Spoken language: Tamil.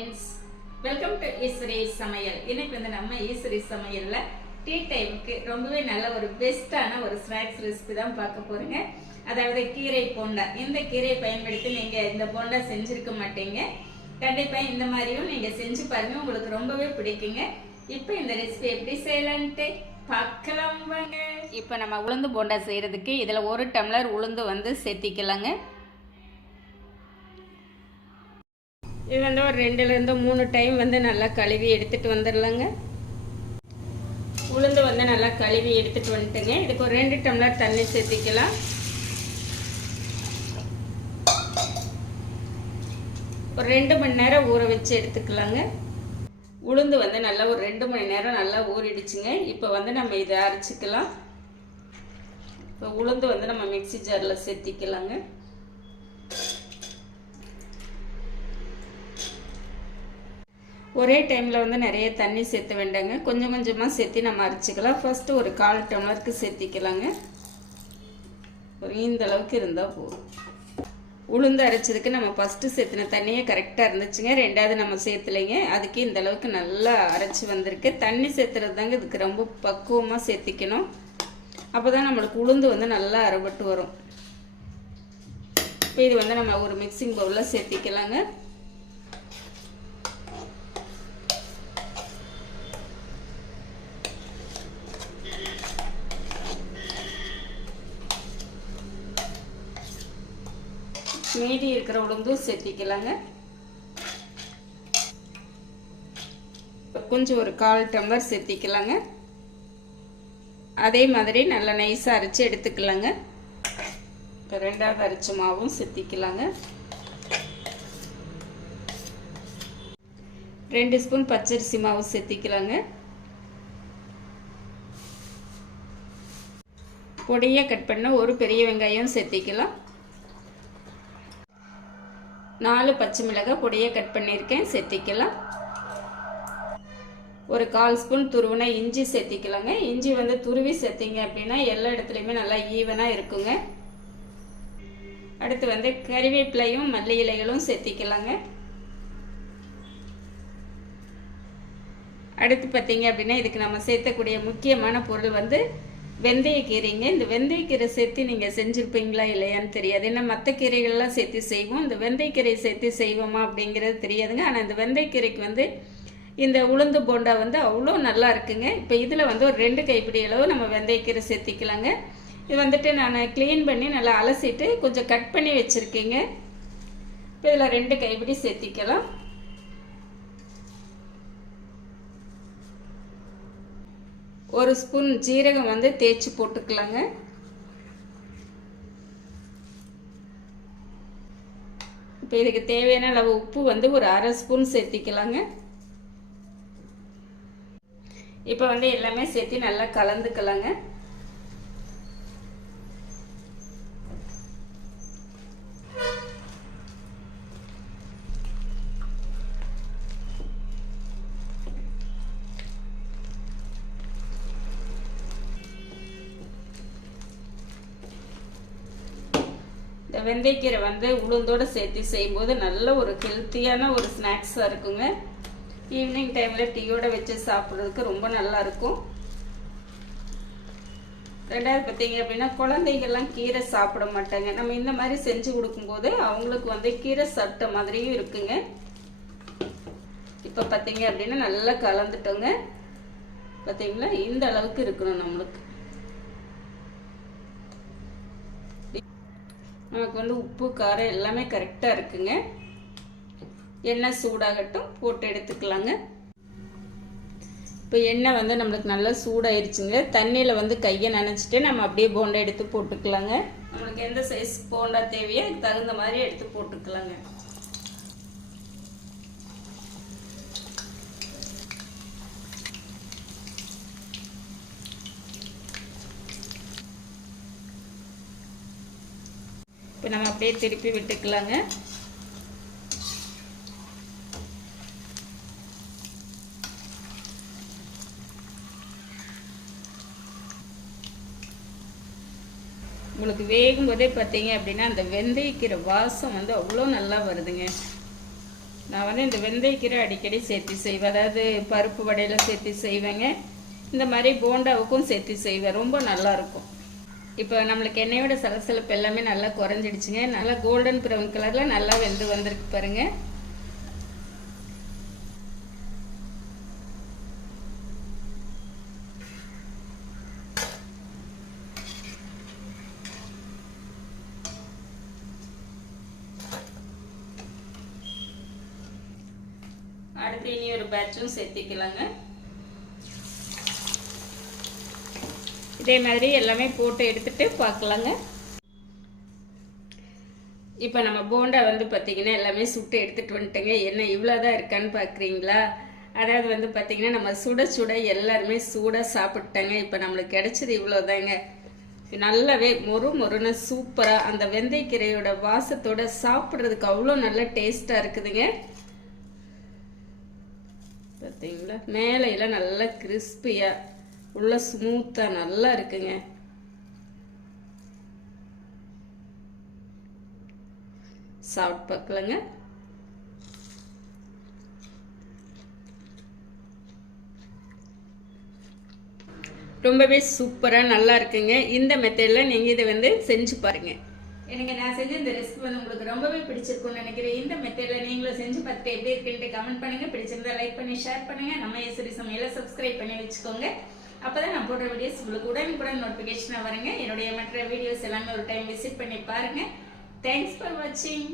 ஃப்ரெண்ட்ஸ் வெல்கம் டு ஈஸ்வரி சமையல் இன்னைக்கு வந்து நம்ம ஈஸ்வரி சமையல்ல டீ டைமுக்கு ரொம்பவே நல்ல ஒரு பெஸ்டான ஒரு ஸ்நாக்ஸ் ரெசிபி தான் பார்க்க போறீங்க. அதாவது கீரை போண்டா. இந்த கீரையை பயன்படுத்தி நீங்க இந்த போண்டா செஞ்சிருக்க மாட்டீங்க? கண்டிப்பா இந்த மாதிரியும் நீங்க செஞ்சு பாருங்க. உங்களுக்கு ரொம்பவே பிடிக்குங்க. இப்போ இந்த ரெசிபி எப்படி செய்யலான்ட்டு பார்க்கலாம் வாங்க. இப்போ நம்ம உளுந்து போண்டா செய்யறதுக்கு இதில் ஒரு டம்ளர் உளுந்து வந்து சேர்த்திக்கலாங்க. இது வந்து ஒரு ரெண்டுலேருந்து மூணு டைம் வந்து நல்லா கழுவி எடுத்துகிட்டு வந்துடலாங்க உளுந்து வந்து நல்லா கழுவி எடுத்துகிட்டு வந்துட்டுங்க. இதுக்கு ஒரு ரெண்டு டம்ளர் தண்ணி சேர்த்திக்கலாம். ஒரு ரெண்டு மணி நேரம் ஊற வச்சு எடுத்துக்கலாங்க. உளுந்து வந்து நல்லா ஒரு ரெண்டு மணி நேரம் நல்லா ஊறிடுச்சுங்க. இப்போ வந்து நம்ம இதை அரைச்சிக்கலாம். இப்போ உளுந்து வந்து நம்ம மிக்சி ஜாரில் சேர்த்திக்கலாங்க. ஒரே டைமில் வந்து நிறைய தண்ணி சேர்த்த வேண்டாங்க. கொஞ்சம் கொஞ்சமாக சேர்த்து நம்ம அரைச்சிக்கலாம். ஃபஸ்ட்டு ஒரு கால் டம்ளருக்கு சேர்த்திக்கலாங்க. ஒரு இந்த அளவுக்கு இருந்தால் போதும். உளுந்து அரைச்சதுக்கு நம்ம ஃபஸ்ட்டு சேர்த்துன தண்ணியே கரெக்டாக இருந்துச்சுங்க. ரெண்டாவது நம்ம சேர்த்துலைங்க. அதுக்கு இந்த அளவுக்கு நல்லா அரைச்சி வந்திருக்கு. தண்ணி சேர்த்துறது தாங்க இதுக்கு ரொம்ப பக்குவமாக சேர்த்திக்கணும். அப்போ தான் நம்மளுக்கு உளுந்து வந்து நல்லா அரைபட்டு வரும். இப்போ இது வந்து நம்ம ஒரு மிக்சிங் பவுலில் சேர்த்திக்கலாங்க. மீதி இருக்கிற உளுந்தும் சேர்த்திக்கலாங்க. கொஞ்சம் ஒரு கால் டம்ளர் சேர்த்திக்கலாங்க. அதே மாதிரி நல்லா நைஸாக அரைச்சி எடுத்துக்கலாங்க. இப்போ ரெண்டாவது அரைச்ச மாவும் சேர்த்திக்கலாங்க. ரெண்டு ஸ்பூன் பச்சரிசி மாவு சேர்த்திக்கலாங்க. பொடியாக கட் பண்ண ஒரு பெரிய வெங்காயம் சேர்த்திக்கலாம். நாலு பச்சை மிளகாய் பொடியை கட் பண்ணியிருக்கேன் சேர்த்திக்கலாம். ஒரு கால் ஸ்பூன் துருவினா இஞ்சி சேர்த்திக்கலாங்க. இஞ்சி வந்து துருவி சேர்த்திங்க அப்படின்னா எல்லா இடத்துலையுமே நல்லா ஈவனாக இருக்குங்க. அடுத்து வந்து கறிவேப்பிலையும் மல்லி இலைகளும் சேர்த்திக்கலாங்க. அடுத்து பார்த்தீங்க அப்படின்னா இதுக்கு நம்ம சேர்த்தக்கூடிய முக்கியமான பொருள் வந்து வெந்தயக்கீரைங்க. இந்த வெந்தயக்கீரை சேர்த்து நீங்கள் செஞ்சுருப்பீங்களா இல்லையான்னு தெரியாது. ஏன்னா மற்ற கீரைகள்லாம் சேர்த்து செய்வோம். இந்த வெந்தயக்கீரை சேர்த்து செய்வோமா அப்படிங்கிறது தெரியாதுங்க. ஆனால் இந்த வெந்தயக்கீரைக்கு வந்து இந்த உளுந்து போண்டா வந்து அவ்வளோ நல்லா இருக்குங்க. இப்போ இதில் வந்து ஒரு ரெண்டு கைப்பிடி அளவு நம்ம வெந்தயக்கீரை சேர்த்திக்கலாங்க. இது வந்துட்டு நான் க்ளீன் பண்ணி நல்லா அலசிட்டு கொஞ்சம் கட் பண்ணி வச்சுருக்கேங்க. இப்போ இதில் ரெண்டு கைப்பிடி சேர்த்திக்கலாம். ஒரு ஸ்பூன் ஜீரகம் வந்து தேய்ச்சி போட்டுக்கலாங்க. இப்போ இதுக்கு தேவையான அளவு உப்பு வந்து ஒரு அரை ஸ்பூன் சேர்த்திக்கலாங்க. இப்போ வந்து எல்லாமே சேர்த்து நல்லா கலந்துக்கலாங்க. வெந்தயக்கீரை வந்து உளுந்தோடு சேர்த்து செய்யும்போது நல்ல ஒரு ஹெல்த்தியான ஒரு ஸ்நாக்ஸாக இருக்குங்க. ஈவினிங் டைமில் டீயோடு வச்சு சாப்பிட்றதுக்கு ரொம்ப நல்லா இருக்கும். ரெண்டாவது பார்த்தீங்க அப்படின்னா குழந்தைகள்லாம் கீரை சாப்பிட மாட்டாங்க. நம்ம இந்த மாதிரி செஞ்சு கொடுக்கும்போது அவங்களுக்கு வந்து கீரை சாப்பிட்ட மாதிரியும் இருக்குங்க. இப்போ பார்த்தீங்க அப்படின்னா நல்லா கலந்துட்டோங்க. பார்த்தீங்களா? இந்த அளவுக்கு இருக்கணும் நம்மளுக்கு. நமக்கு வந்து உப்பு காரம் எல்லாமே கரெக்டாக இருக்குங்க. எண்ணெய் சூடாகட்டும் போட்டு எடுத்துக்கலாங்க. இப்போ எண்ணெய் வந்து நம்மளுக்கு நல்லா சூடாயிருச்சுங்க. தண்ணியில் வந்து கையை நினச்சிட்டு நம்ம அப்படியே போண்டா எடுத்து போட்டுக்கலாங்க. நம்மளுக்கு எந்த சைஸ் போண்டா தேவையோ அதுக்கு தகுந்த மாதிரி எடுத்து போட்டுக்கலாங்க. இப்போ நம்ம அப்படியே திருப்பி விட்டுக்கலாங்க. உங்களுக்கு வேகும் போதே பார்த்தீங்க அப்படின்னா அந்த வெந்தயக்கீரை வாசம் வந்து அவ்வளோ நல்லா வருதுங்க. நான் வந்து இந்த வெந்தயக்கீரை அடிக்கடி சேர்த்து செய்வேன். அதாவது பருப்பு வடையில் சேர்த்து செய்வேங்க. இந்த மாதிரி போண்டாவுக்கும் சேர்த்து செய்வேன். ரொம்ப நல்லா இருக்கும். இப்போ நம்மளுக்கு எண்ணெயோட சலசலப்பு எல்லாமே நல்லா குறைஞ்சிடுச்சுங்க. நல்லா கோல்டன் ப்ரௌன் கலரில் நல்லா வெந்து வந்திருக்கு பாருங்க. அடுத்து இனி ஒரு பேட்சும் சேர்த்திக்கலாங்க. இதே மாதிரி எல்லாமே போட்டு எடுத்துகிட்டு பார்க்கலாங்க. இப்போ நம்ம போண்டா வந்து பார்த்திங்கன்னா எல்லாமே சுட்டு எடுத்துகிட்டு வந்துட்டுங்க. என்ன இவ்வளோதான் இருக்கான்னு பார்க்குறீங்களா அதாவது வந்து பார்த்திங்கன்னா நம்ம சுட சுட எல்லாருமே சூடாக சாப்பிட்டாங்க. இப்போ நம்மளுக்கு கிடைச்சது இவ்வளோதாங்க நல்லாவே மொறு மொறுன்னு சூப்பராக அந்த வெந்தயக்கீரையோட வாசத்தோட சாப்பிட்றதுக்கு அவ்வளோ நல்ல டேஸ்ட்டாக இருக்குதுங்க. பார்த்தீங்களா மேலையெல்லாம் நல்லா கிறிஸ்பியாக உள்ள ஸ்மூத்தாக நல்லா இருக்குங்க. சாப்பிட்டு பார்க்கலங்க ரொம்பவே சூப்பராக நல்லா இருக்குங்க. இந்த மெத்தடில் நீங்கள் இதை வந்து செஞ்சு பாருங்க. எனக்கு நான் செஞ்ச இந்த ரெசிபி வந்து உங்களுக்கு ரொம்பவே பிடிச்சிருக்கும்னு நினைக்கிறேன். இந்த மெத்தடில் நீங்களும் செஞ்சு பார்த்துட்டு எப்படி இருக்குன்ட்டு கமெண்ட் பண்ணுங்க. பிடிச்சிருந்தா லைக் பண்ணி ஷேர் பண்ணுங்க. நம்ம எஸ்ரி சமையலை சப்ஸ்கிரைப் பண்ணி வச்சுக்கோங்க. அப்பதான் நான் போடுற வீடியோஸ் உங்களுக்கு உடனுக்குடன் நோட்டிஃபிகேஷனாக வருங்க. என்னுடைய மற்ற வீடியோஸ் எல்லாமே ஒரு டைம் விசிட் பண்ணி பாருங்கள் தேங்க்ஸ் ஃபார் வாட்சிங்